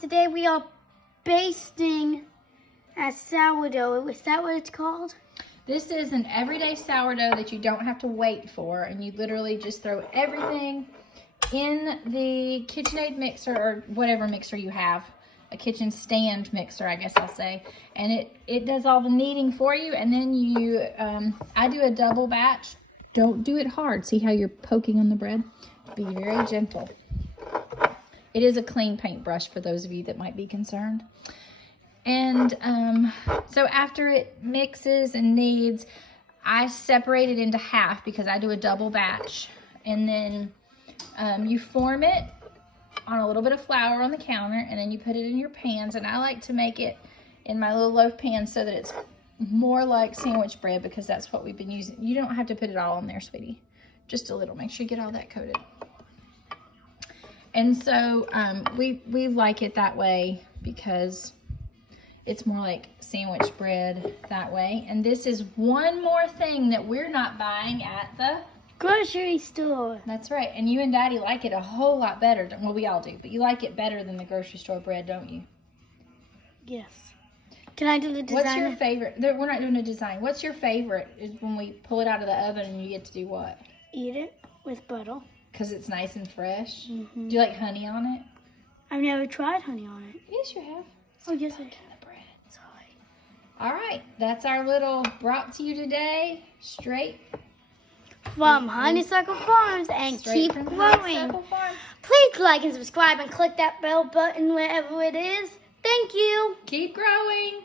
Today we are basting a sourdough. Is that what it's called? This is an everyday sourdough that you don't have to wait for, and you literally just throw everything in the KitchenAid mixer or whatever mixer you have. A kitchen stand mixer, I guess I'll say. And it does all the kneading for you, and then you, I do a double batch. Don't do it hard. See how you're poking on the bread? Be very gentle. It is a clean paintbrush for those of you that might be concerned. And so after it mixes and kneads, I separate it into half because I do a double batch. And then you form it on a little bit of flour on the counter, and then you put it in your pans. And I like to make it in my little loaf pan so that it's more like sandwich bread, because that's what we've been using. You don't have to put it all in there, sweetie. Just a little. Make sure you get all that coated. And so we like it that way because it's more like sandwich bread that way. And this is one more thing that we're not buying at the grocery store. That's right. And you and Daddy like it a whole lot better. Well, we all do. But you like it better than the grocery store bread, don't you? Yes. Can I do the design? What's your favorite? We're not doing a design. What's your favorite is when we pull it out of the oven and you get to do what? Eat it with butter. Because it's nice and fresh. Mm-hmm. Do you like honey on it? I've never tried honey on it. Yes, you have. Oh, yes, I have. Sorry. All right. That's our little brought to you today. Straight from Honeysuckle Farms, and keep growing. Please like and subscribe and click that bell button wherever it is. Thank you. Keep growing.